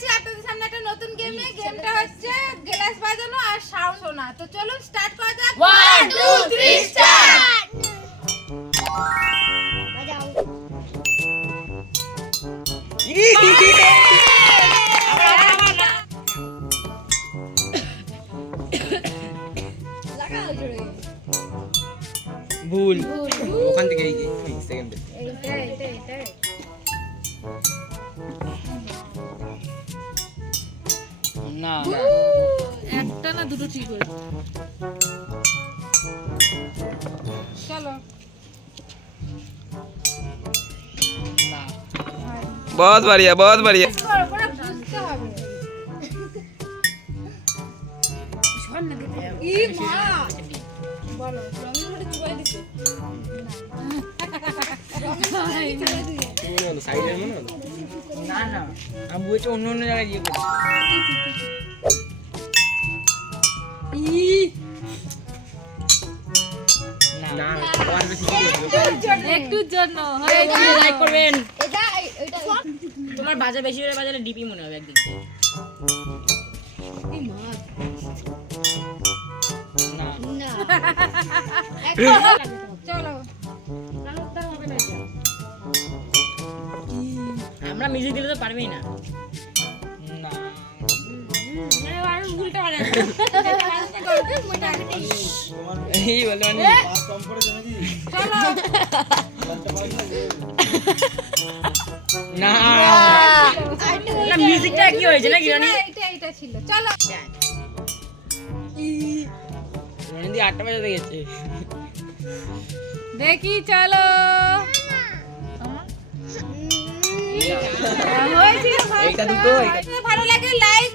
আসি আপনাদের সামনে একটা নতুন গেম নিয়ে। গেমটা হচ্ছে গ্লাস বাজানো আর সাউন্ড শোনা। তো চলুন স্টার্ট করা যাক। 1 2 3 স্টার্ট। বাজাও। লাগাও জোরে। ভুল ওখান থেকে এই সেকেন্ডে এইটা না একটা না দুটো ঠিক হয়েছে। চলো। না बहुत बढ़िया बहुत बढ़िया করো, পুরো বুঝতে হবে। ই মা বলো রঙিন ঘরে চুবাই দিছো। সাইডের মনে হলো না না আমি বলছি অন্য অন্য জায়গায় গিয়ে করছি না তোমার বেশি একটুর জন্য হয়েছে। লাইক করবেন। এটা এটা তোমার বাজা বেশি করে বাজালে ডিপি মনে হবে একদিন। না না চলো। আমরা মিউজিক দিলে তো পারবেই না। না উল্টা পারে এই বলে মানে না না মিউজিকটা কি হয়েছে নাকি রানী? এটা ছিল। চলো। রণিদি 8টা বাজাতে গেছে দেখি চলো। হয়েছিল এইটা দুটো যদি ভালো লাগে লাইক